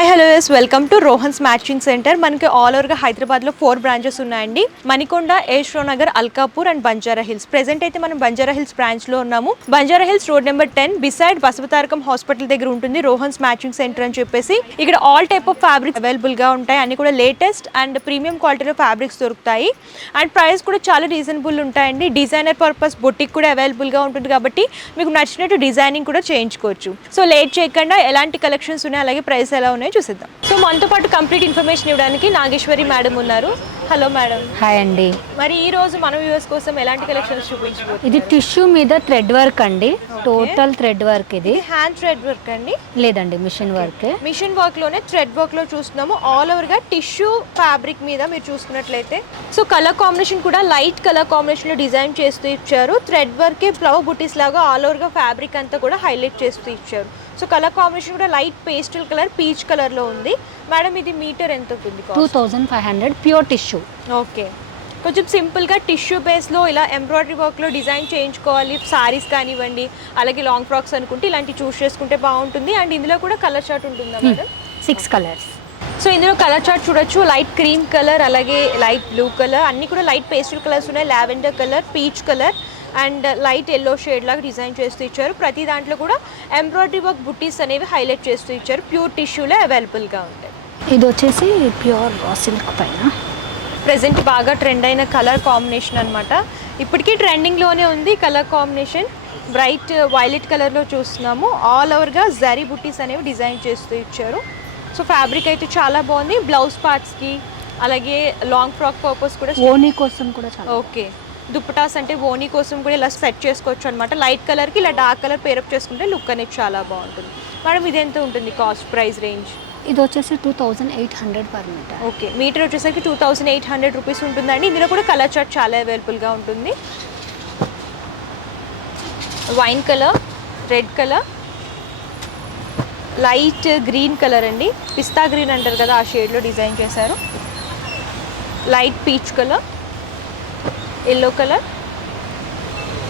Hi hello yes welcome to Rohan's matching centre. మనకి all ఓవర్గా హైదరాబాద్లో 4 బ్రాంచెస్ ఉన్నాయండి. Manikonda, Yashwant Nagar, Alkapur and Banjara hills. Present అయితే మనం బంజారా హిల్స్ బ్రాంచ్లో ఉన్నాము. Banjara hills road number 10 beside Basavatarakam hospital దగ్గర ఉంటుంది రోహన్స్ మ్యాచింగ్ సెంటర్ అని చెప్పేసి. ఇక్కడ ఆల్ టైప్ ఆఫ్ ఫ్యాబ్రిక్స్ అవైలబుల్గా ఉంటాయి. అన్ని కూడా లేటెస్ట్ అండ్ ప్రీమియం క్వాలిటీలో ఫ్యాబ్రిక్స్ దొరుకుతాయి. అండ్ ప్రైస్ కూడా చాలా రీజనబుల్ ఉంటాయండి. డిజైనర్ పర్పస్ బొటిక్ కూడా అవైలబుల్గా ఉంటుంది కాబట్టి మీకు నచ్చినట్టు డిజైనింగ్ కూడా చేయించుకోవచ్చు. సో లేట్ చేయకుండా ఎలాంటి కలెక్షన్స్ ఉన్నాయి, అలాగే ప్రైస్ ఎలా ఉన్నాయో చూసేద్దాం. సో మనతో పాటు కంప్లీట్ ఇన్ఫర్మేషన్ ఇవ్వడానికి నాగేశ్వరి మేడం ఉన్నారు. Hello madam. హాయ్ అండి. మరి ఈ రోజు మన వ్యూవర్స్ కోసం ఎలాంటి కలెక్షన్స్ చూపించబోతున్నారు? ఇది టిష్యూ మీద థ్రెడ్ వర్క్ అండి. Total thread work. ఇది హ్యాండ్ థ్రెడ్ వర్క్ అండి? లేదండి, మిషన్ వర్క్. మిషన్ వర్క్ లోనే థ్రెడ్ వర్క్ లో చూస్తున్నాము. ఆల్ ఓవర్ గా టిష్యూ ఫ్యాబ్రిక్ మీద మీరు చూసుకున్నట్లయితే సో కలర్ కాంబినేషన్ కూడా లైట్ కలర్ కాంబినేషన్ లో డిజైన్ చేస్తూ ఇచ్చారు. థ్రెడ్ వర్క్ ఫ్లవర్ బుటీస్ లాగా ఆల్ ఓవర్ గా ఫ్యాబ్రిక్ అంతా కూడా హైలైట్ చేస్తూ ఇచ్చారు. సో కలర్ కాంబినేషన్ కూడా light pastel colour, peach colour లో ఉంది. మేడం ఇది మీటర్ ఎంత ఉంటుంది? 2500 ప్యూర్ టిష్యూ. ఓకే, కొంచెం సింపుల్గా టిష్యూ బేస్లో ఇలా ఎంబ్రాయిడరీ వర్క్లో డిజైన్ చేయించుకోవాలి, సారీస్ కానివ్వండి, అలాగే లాంగ్ ఫ్రాక్స్ అనుకుంటే ఇలాంటి చూస్ చేసుకుంటే బాగుంటుంది. అండ్ ఇందులో కూడా కలర్ చార్ట్ ఉంటుందా మేడం? 6 కలర్స్. సో ఇందులో కలర్ చార్ట్ చూడొచ్చు. లైట్ క్రీమ్ కలర్, అలాగే లైట్ బ్లూ కలర్, అన్ని కూడా లైట్ పేస్టల్ కలర్స్ ఉన్నాయి. Lavender colour, peach colour and light yellow shade లాగా డిజైన్ చేస్తూ ఇచ్చారు. ప్రతి దాంట్లో కూడా ఎంబ్రాయిడరీ వర్క్ బుటీస్ అనేవి హైలైట్ చేస్తూ ఇచ్చారు. ప్యూర్ టిష్యూలో అవైలబుల్గా ఉంటాయి. ఇది వచ్చేసి ప్యూర్ సిల్క్ పైన ప్రెజెంట్ బాగా ట్రెండ్ అయిన కలర్ కాంబినేషన్ అనమాట. ఇప్పటికీ ట్రెండింగ్లోనే ఉంది కలర్ కాంబినేషన్. బ్రైట్ వైలెట్ కలర్లో చూస్తున్నాము. ఆల్ ఓవర్గా జరీ బుటీస్ అనేవి డిజైన్ చేస్తూ ఇచ్చారు. సో ఫ్యాబ్రిక్ అయితే చాలా బాగుంది. బ్లౌజ్ పార్ట్స్కి అలాగే లాంగ్ ఫ్రాక్ పర్పస్ కూడా, ఓనీ కోసం కూడా చాలా. ఓకే, దుప్పటాస్ అంటే ఓనీ కోసం కూడా ఇలా సెట్ చేసుకోవచ్చు అనమాట. లైట్ కలర్కి ఇలా డార్క్ కలర్ పేరప్ చేసుకుంటే లుక్ అనేది చాలా బాగుంటుంది. మేడం ఇది ఎంత ఉంటుంది కాస్ట్, ప్రైస్ రేంజ్? ఇది వచ్చేసి 2800 పర్ మీటర్. ఓకే, మీటర్ వచ్చేసరికి 2800 రూపీస్ ఉంటుందండి. ఇందులో కూడా కలర్ చార్ట్ చాలా అవైలబుల్గా ఉంటుంది. Wine colour, red colour, light green colour అండి, పిస్తా గ్రీన్ అంటారు కదా ఆ షేడ్లో డిజైన్ చేశారు. Light peach colour, yellow colour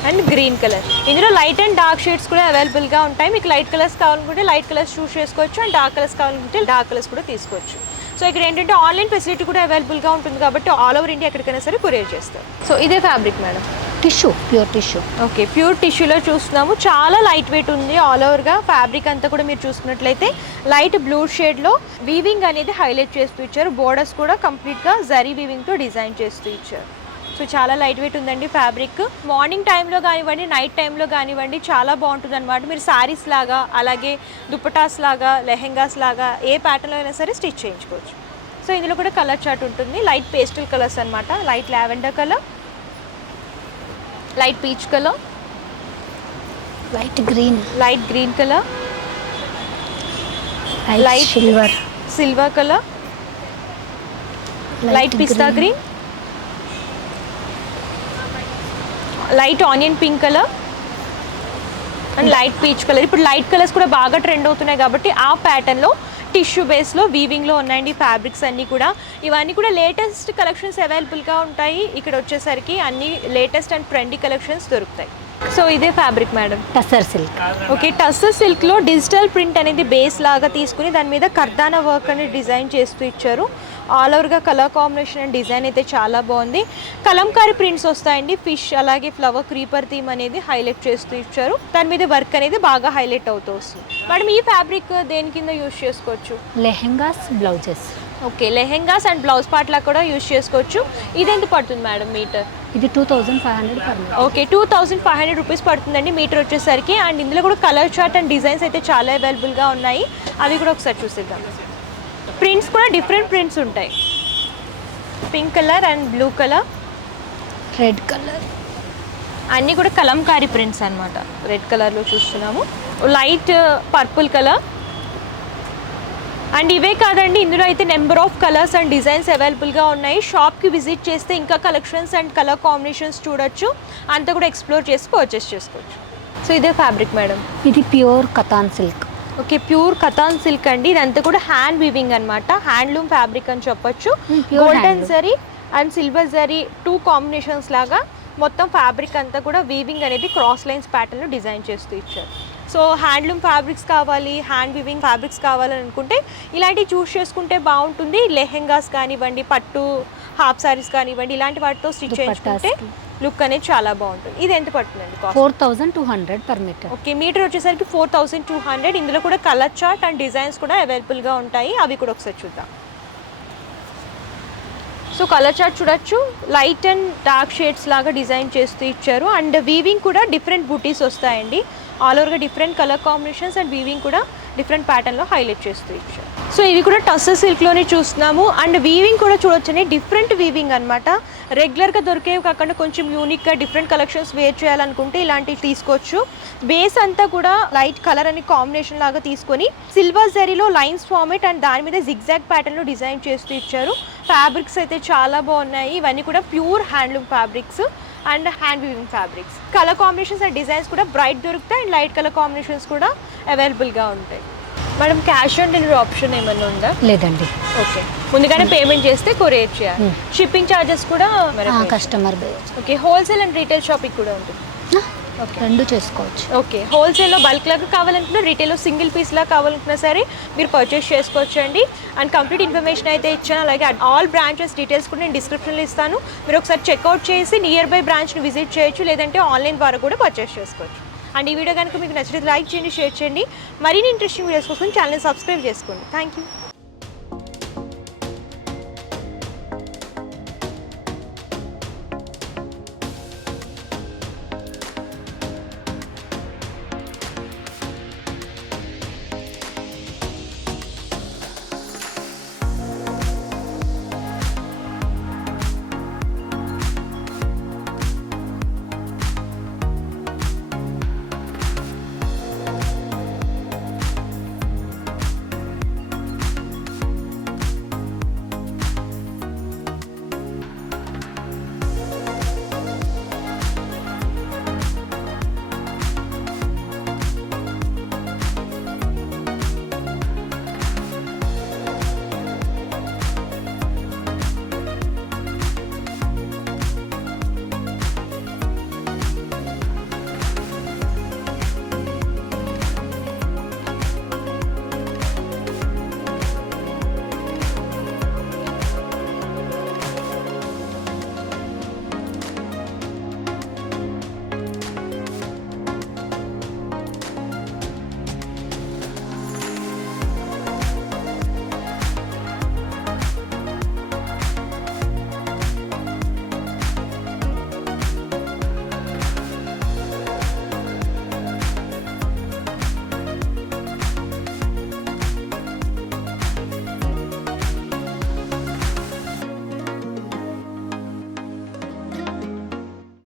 and green colour. ఇందులో లైట్ అండ్ డార్క్ షేడ్స్ కూడా అవైలబుల్గా ఉంటాయి. మీకు లైట్ కలర్స్ కావాలనుకుంటే లైట్ కలర్స్ చూస్ చేసుకోవచ్చు అండ్ డార్క్ కలర్స్ కావాలనుకుంటే డార్క్ కలర్స్ కూడా తీసుకోవచ్చు. సో ఇక్కడ ఏంటంటే ఆన్లైన్ ఫెసిలిటీ కూడా అవైలబుల్గా ఉంటుంది కాబట్టి ఆల్ ఓవర్ ఇండియా ఎక్కడికైనా సరే కొరియర్ చేస్తారు. సో ఇదే fabric madam? Tissue, pure tissue. Okay, pure టిష్యూలో చూస్తున్నాము. చాలా లైట్ వెయిట్ ఉంది. ఆల్ ఓవర్గా ఫ్యాబ్రిక్ అంతా కూడా మీరు చూసుకున్నట్లయితే లైట్ బ్లూ షేడ్లో వీవింగ్ అనేది హైలైట్ చేస్తూ ఇచ్చారు. బోర్డర్స్ కూడా కంప్లీట్గా జరీ వీవింగ్తో డిజైన్ చేస్తూ ఇచ్చారు. సో చాలా లైట్ వెయిట్ ఉందండి ఫ్యాబ్రిక్. మార్నింగ్ టైంలో కానివ్వండి, నైట్ టైంలో కానివ్వండి చాలా బాగుంటుంది అనమాట. మీరు శారీస్ లాగా, అలాగే దుప్పటాస్ లాగా, లెహెంగాస్ లాగా ఏ ప్యాటర్న్లో అయినా సరే స్టిచ్ చేయించుకోవచ్చు. సో ఇందులో కూడా కలర్ చార్ట్ ఉంటుంది. లైట్ పేస్టల్ కలర్స్ అనమాట. Light lavender colour, light peach colour, light green colour, light silver colour, light pista green, light onion pink colour and light peach colour. ఇప్పుడు లైట్ కలర్స్ కూడా బాగా trend అవుతున్నాయి కాబట్టి ఆ ప్యాటర్న్లో tissue బేస్లో వీవింగ్లో ఉన్నాయండి ఫ్యాబ్రిక్స్ అన్నీ కూడా. ఇవన్నీ కూడా లేటెస్ట్ కలెక్షన్స్ అవైలబుల్గా ఉంటాయి. ఇక్కడ వచ్చేసరికి అన్ని లేటెస్ట్ అండ్ ట్రెండీ కలెక్షన్స్ దొరుకుతాయి. సో ఇదే fabric madam? Tussar silk. Okay, tussar సిల్క్లో డిజిటల్ ప్రింట్ అనేది బేస్ లాగా తీసుకుని దాని మీద కర్దానా వర్క్ అనేది డిజైన్ చేస్తూ ఇచ్చారు. ఆల్ ఓవర్గా కలర్ కాంబినేషన్ అండ్ డిజైన్ అయితే చాలా బాగుంది. కలంకారీ ప్రింట్స్ వస్తాయండి. ఫిష్ అలాగే ఫ్లవర్ క్రీపర్ థీమ్ అనేది హైలైట్ చేస్తూ ఇచ్చారు. దాని మీద వర్క్ అనేది బాగా హైలైట్ అవుతూ వస్తుంది. మేడం ఈ ఫ్యాబ్రిక్ దేని కింద యూజ్ చేసుకోవచ్చు? Lehengas, blouses. Okay, lehengas and blouse part లాగా కూడా యూజ్ చేసుకోవచ్చు. ఇది ఎంత పడుతుంది మేడం మీటర్? ఇది 2500 పర్ మీటర్. ఓకే, 2500 రూపీస్ పడుతుందండి మీటర్ వచ్చేసరికి. అండ్ ఇందులో కూడా కలర్ చార్ట్ అండ్ డిజైన్స్ అయితే చాలా అవైలబుల్గా ఉన్నాయి. అవి కూడా ఒకసారి చూసేద్దాం. ప్రింట్స్ కూడా డిఫరెంట్ ప్రింట్స్ ఉంటాయి. Pink colour and blue colour, red colour, అన్నీ కూడా కలంకారీ ప్రింట్స్ అనమాట. రెడ్ కలర్లో చూస్తున్నాము. Light purple colour. అండ్ ఇవే కాదండి, ఇందులో అయితే number of colours and designs అవైలబుల్గా ఉన్నాయి. షాప్కి విజిట్ చేస్తే ఇంకా కలెక్షన్స్ అండ్ కలర్ కాంబినేషన్స్ చూడొచ్చు. అంతా కూడా ఎక్స్ప్లోర్ చేసి పర్చేస్ చేసుకోవచ్చు. సో ఇదే ఫ్యాబ్రిక్ మేడం? ఇది pure katan silk. Okay, pure katan silk అండి. ఇదంతా కూడా హ్యాండ్ వీవింగ్ అనమాట. హ్యాండ్లూమ్ ఫ్యాబ్రిక్ అని చెప్పొచ్చు. Golden zari and silver zari 2 combinations లాగా మొత్తం ఫ్యాబ్రిక్ అంతా కూడా వీవింగ్ అనేది క్రాస్ లైన్స్ ప్యాటర్న్లో డిజైన్ చేస్తూ ఇచ్చారు. సో హ్యాండ్లూమ్ ఫ్యాబ్రిక్స్ కావాలి, హ్యాండ్ వివింగ్ ఫ్యాబ్రిక్స్ కావాలని అనుకుంటే ఇలాంటివి చూస్ చేసుకుంటే బాగుంటుంది. లెహెంగాస్ కానివ్వండి, పట్టు హాఫ్ సారీస్ కానివ్వండి, ఇలాంటి వాటితో స్టిచ్ చేయించుకుంటే లుక్ అనేది చాలా బాగుంటుంది. ఇది ఎంత పడుతుందండి cost? 4200 per metre. Okay, metre వచ్చేసరికి 4200. ఇందులో కూడా కలర్ చార్ట్ అండ్ డిజైన్స్ కూడా అవైలబుల్గా ఉంటాయి, అవి కూడా ఒకసారి చూద్దాం. సో కలర్ చార్ట్ చూడొచ్చు, లైట్ అండ్ డార్క్ షేడ్స్ లాగా డిజైన్ చేస్తూ ఇచ్చారు. అండ్ వీవింగ్ కూడా డిఫరెంట్ బూటీస్ వస్తాయండి, ఆల్ ఓవర్గా different colour combinations and weaving కూడా డిఫరెంట్ ప్యాటర్న్లో హైలైట్ చేస్తూ ఇచ్చారు. సో ఇవి కూడా టస్సర్ సిల్క్లోనే చూస్తున్నాము. అండ్ వీవింగ్ కూడా చూడొచ్చండి, డిఫరెంట్ వీవింగ్ అనమాట. రెగ్యులర్గా దొరికేవి కాకుండా కొంచెం యూనిక్గా డిఫరెంట్ కలెక్షన్స్ వేర్ చేయాలనుకుంటే ఇలాంటివి తీసుకోవచ్చు. బేస్ అంతా కూడా లైట్ కలర్ అని కాంబినేషన్ లాగా తీసుకొని సిల్వర్ జరీలో లైన్స్ ఫార్మేట్ అండ్ దాని మీద జిగ్జాగ్ ప్యాటర్న్లో డిజైన్ చేస్తూ ఇచ్చారు. ఫ్యాబ్రిక్స్ అయితే చాలా బాగున్నాయి, ఇవన్నీ కూడా pure handloom fabrics and hand weaving fabrics. Colour combinations and designs కూడా బ్రైట్ దొరుకుతాయి అండ్ లైట్ కలర్ కాంబినేషన్స్ కూడా అవైలబుల్గా ఉంటాయి. Madam cash on delivery option ఏమైనా ఉందా? లేదండి. ఓకే, ముందుగానే పేమెంట్ చేస్తే కొరియర్ చేయాలి. షిప్పింగ్ ఛార్జెస్ కూడా customer base. Okay, wholesale and retail shopping కూడా ఉంటుంది. ఓకే, రెండు చేసుకోవచ్చు. ఓకే, హోల్సేల్లో బల్క్ లాగా కావాలనుకున్నా, రీటైల్లో సింగిల్ పీస్ లాగా కావాలనుకున్నా సరే మీరు పర్చేస్ చేసుకోవచ్చు అండి. అండ్ కంప్లీట్ ఇన్ఫర్మేషన్ అయితే ఇచ్చాను, అలాగే ఆల్ బ్రాంచెస్ డీటెయిల్స్ కూడా నేను డిస్క్రిప్షన్లో ఇస్తాను. మీరు ఒకసారి చెక్అవుట్ చేసి నియర్ బై బ్రాంచ్ని విజిట్ చేయొచ్చు, లేదంటే ఆన్లైన్ ద్వారా కూడా పర్చేస్ చేసుకోవచ్చు. అండ్ ఈ వీడియో కనుక మీకు నచ్చితే లైక్ చేయండి, షేర్ చేయండి. మరిన్ని ఇంట్రెస్టింగ్ వీడియోస్ కోసం ఛానల్ని సబ్స్క్రైబ్ చేసుకోండి. Thank you.